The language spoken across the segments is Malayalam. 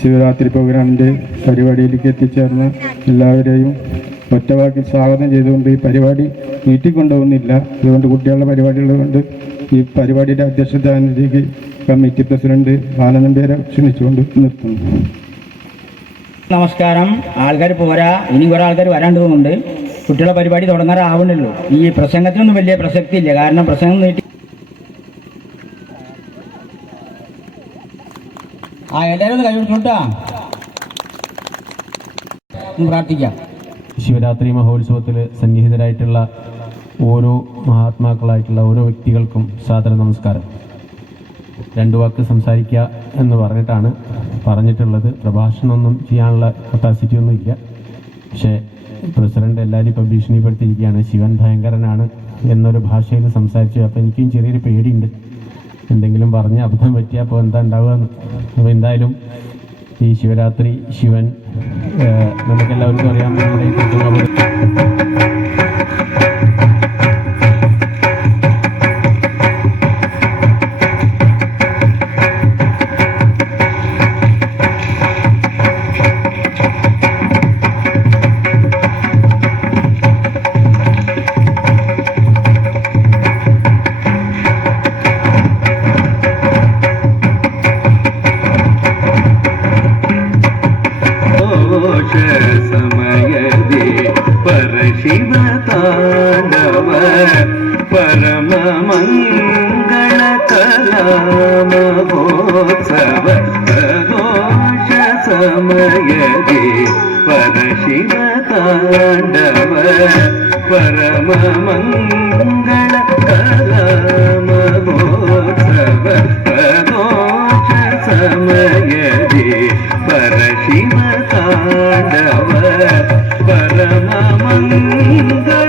ശിവരാത്രി പ്രോഗ്രാമിന്റെ പരിപാടിയിലേക്ക് എത്തിച്ചേർന്ന എല്ലാവരെയും ഒറ്റവാക്കിൽ സ്വാഗതം ചെയ്തുകൊണ്ട് ഈ പരിപാടി നീട്ടിക്കൊണ്ടുപോകുന്നില്ല. അതുകൊണ്ട് കുട്ടികളുടെ പരിപാടികളുകൊണ്ട് ഈ പരിപാടിയുടെ അധ്യക്ഷതാനിലേക്ക് കമ്മിറ്റി പ്രസിഡന്റ് ആനന്ദം പേരെ ക്ഷണിച്ചുകൊണ്ട് നിർത്തുന്നു. നമസ്കാരം. ആൾക്കാർ പോരാ. ഇനി കുറെ ആൾക്കാർ വരാണ്ട് പോകുന്നുണ്ട് കുട്ടികളെ പരിപാടി തുടങ്ങാറാവണല്ലോ ഈ പ്രസംഗത്തിനൊന്നും വലിയ പ്രസക്തി ഇല്ല കാരണം പ്രസംഗം നീട്ടി ആ എല്ലാവരും കൈ ഒന്ന് പ്രാർത്ഥിക്കാം. ശിവരാത്രി മഹോത്സവത്തിൽ സന്നിഹിതരായിട്ടുള്ള ഓരോ മഹാത്മാക്കളായിട്ടുള്ള ഓരോ വ്യക്തികൾക്കും സാദര നമസ്കാരം. രണ്ടു വാക്ക് സംസാരിക്കുക എന്ന് പറഞ്ഞിട്ടാണ് പറഞ്ഞിട്ടുള്ളത്. പ്രഭാഷണമൊന്നും ചെയ്യാനുള്ള കപ്പാസിറ്റി ഒന്നും ഇല്ല. പക്ഷേ പ്രസിഡന്റ് എല്ലാവരും ഇപ്പോൾ ഭീഷണിപ്പെടുത്തിയിരിക്കുകയാണ്. ശിവൻ ഭയങ്കരനാണ് എന്നൊരു ഭാഷയിൽ സംസാരിച്ചു. അപ്പോൾ എനിക്കും ചെറിയൊരു പേടിയുണ്ട്. എന്തെങ്കിലും പറഞ്ഞ് അബദ്ധം പറ്റിയാൽ അപ്പോൾ എന്താ ഉണ്ടാവുക അപ്പോൾ എന്തായാലും ഈ ശിവരാത്രി ശിവൻ നമുക്കെല്ലാവർക്കും അറിയാം നമ്മുടെ పరగది పరశివ తాండవ పరమ మంగళ కలమోత్సవ ప్రదోష సమయది పరశివ తాండవ పరమ మంగళ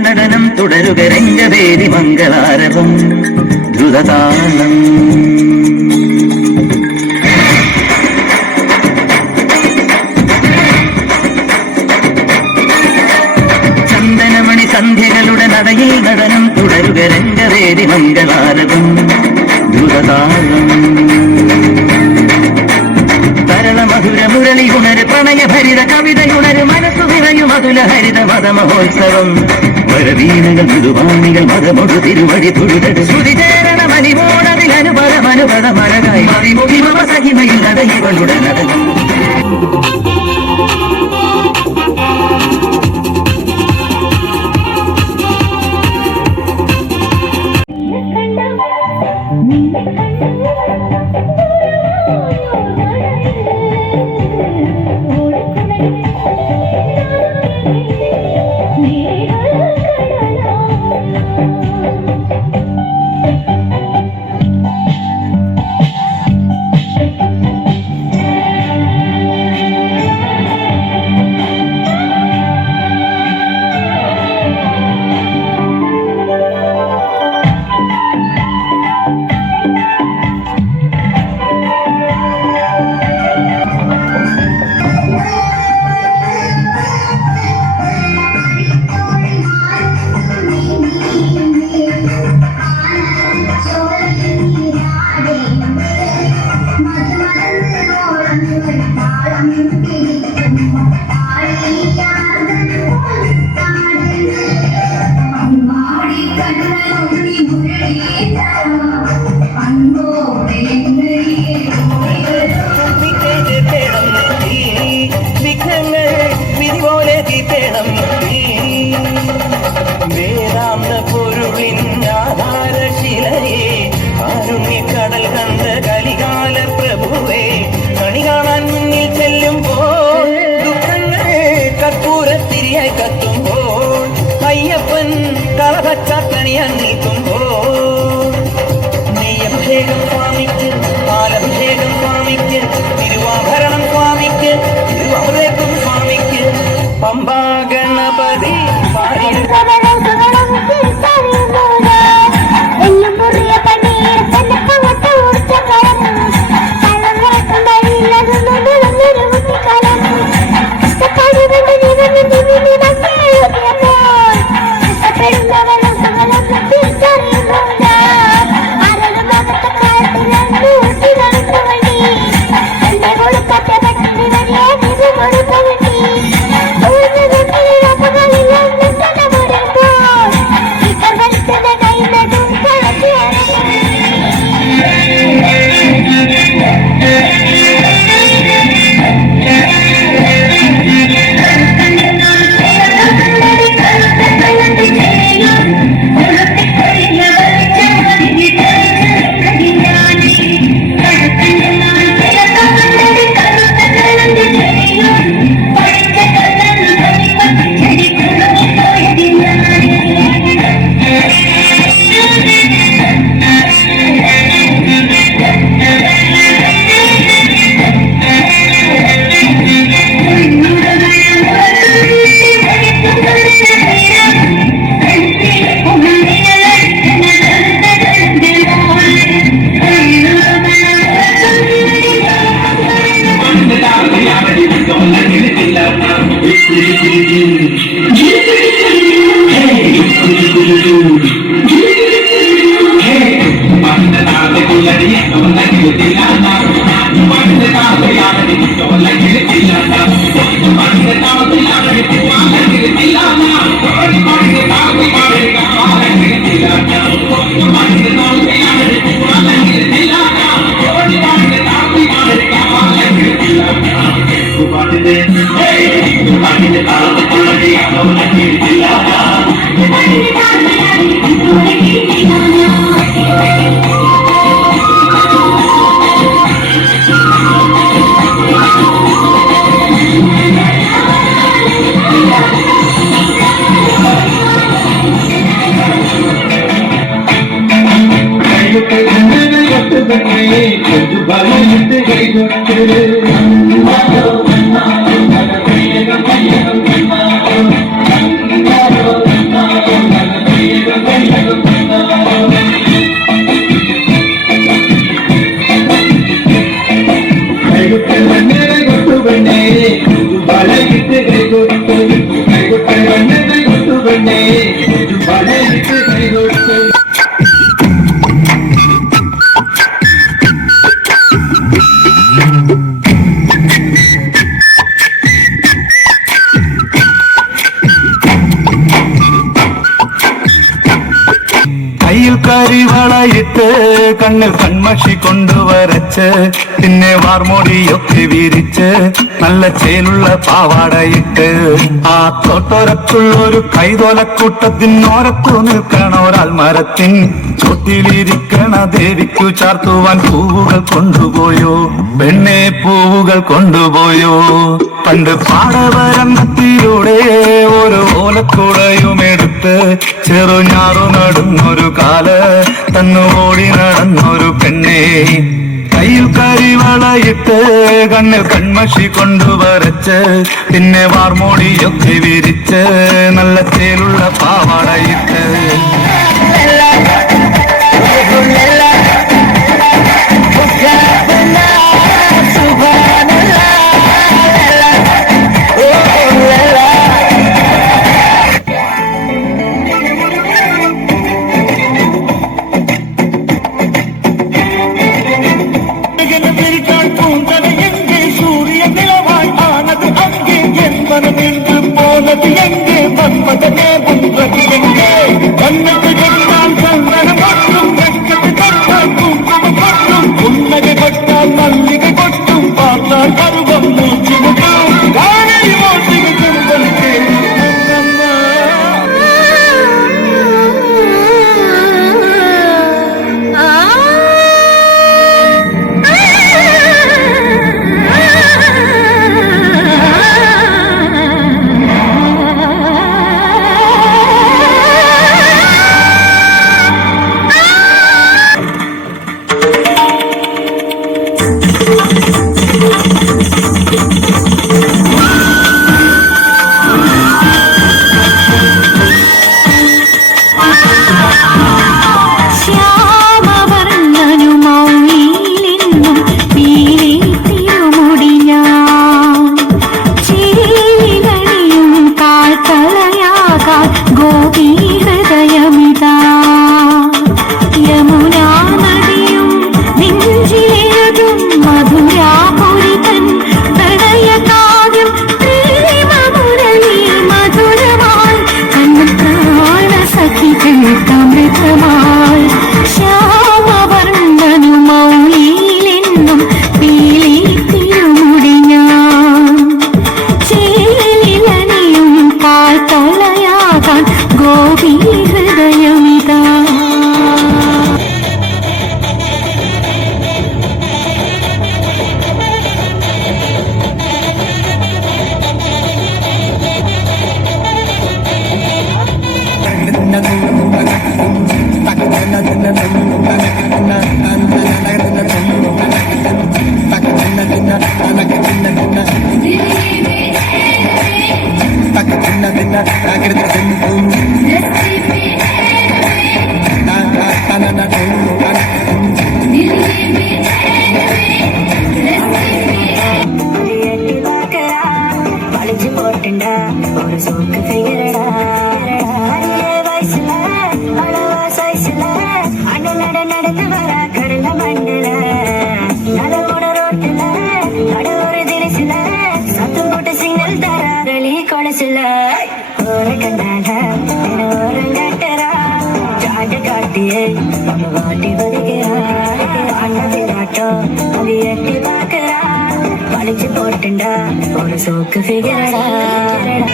നടനം തുടരുക രംഗവേദി മംഗളാരവം. ദ്രുതതാളം. ചന്ദനമണി സന്ധ്യകളുടെ നടയിൽ നടനം തുടരുക രംഗവേദി മംഗളാരവം. ദ്രുതതാളം. മധുര മുരളി ഉണര് പ്രണയ ഭരിത കവിതയുണര് മനസ്സു നിറയും അതുല ഹരിത മതമഹോത്സവം വരവീണകൾ മൃദുവാണികൾ മതമൊഴു തിരുവഴി തൊഴുതട് ശ്രുതി ചേരണ മണിമോണതിൽ അനുപദം അനുപദ മഴകായി മറിമുഖി മമ സഹിമയിൽ നടയിവളുടെ നടനം. വിഘ്നങ്ങൾ വാർമോടിയൊക്കെ വിരിച്ച് നല്ല ചേലുള്ള പാവാടയിട്ട് ആ തോട്ടോരത്തുള്ളൊരു കൈതോലക്കൂട്ടത്തിനോരത്തു നിൽക്കണ ഒരാൾ മരത്തിൻ ചൊട്ടിലിരിക്കണ ദേവിക്കു ചാർത്തുവാൻ പൂവുകൾ കൊണ്ടുപോയോ? പെണ്ണെ പൂവുകൾ കൊണ്ടുപോയോ? പണ്ട് പാടവരമ്പത്തിലൂടെ ഒരു ഓലക്കുടയും എടുത്ത് ചെറുഞാറു നടന്നൊരു കാൽ തന്നു ഓടി നടന്നൊരു പെണ്ണെ. കയ്യിൽ കരിവളയിട്ട് കണ്ണിൽ കൺമഷി കൊണ്ടുവരച്ച് പിന്നെ വാർമോടിയൊക്കെ വിരിച്ച് നല്ല തേലുള്ള പാവാടയിട്ട്. നമുക്ക്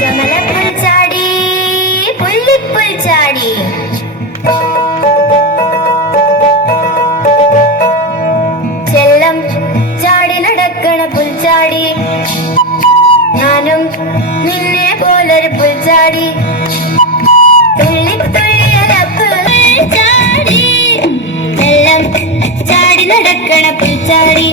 ചുമലപ്പുൽച്ചാടി പുല്ലിപ്പുൽച്ചാടി ചെല്ലം ചാടി നടക്കണ പുൽച്ചാടി. ഞാനും നിന്നെ പോലൊരു പുൽച്ചാടി. തുള്ളി തുള്ളിയൊരു പുൽച്ചാടി ചെല്ലം ചാടി നടക്കണ പുൽച്ചാടി.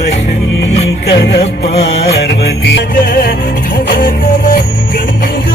శంకర పార్వతి గంగ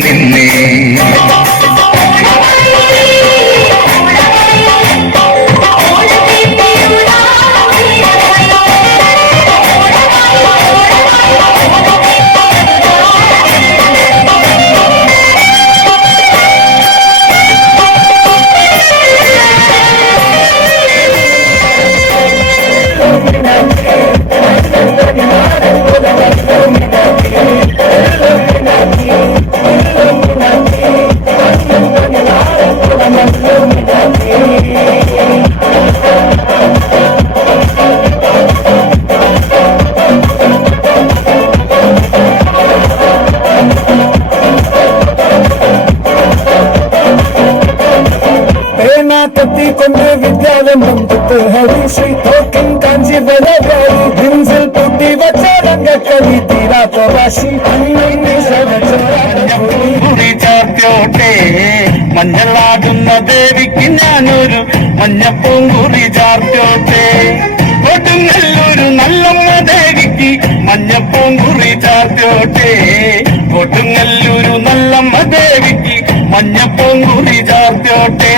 tienen മഞ്ഞളാടുന്ന ദേവിക്ക് ഞാനൊരു മഞ്ഞപ്പൂങ്കുറി ചാർത്തോട്ടെ. കൊടുങ്ങല്ലൊരു നല്ലമ്മ ദേവിക്ക് മഞ്ഞപ്പൂങ്കുറി ചാർത്തോട്ടെ. കൊടുങ്ങല്ലൊരു നല്ലമ്മ ദേവിക്ക് മഞ്ഞപ്പൂങ്കുറി ചാർത്തോട്ടെ.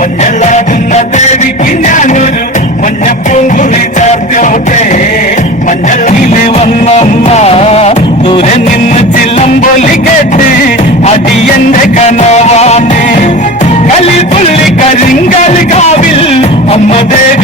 മഞ്ഞളാകുന്ന ദേവിക്ക് ഞാനൊരു മഞ്ഞപ്പൂങ്കുറി ചാർത്തോട്ടെ. മഞ്ഞളിലെ വന്നമ്മ Muhammad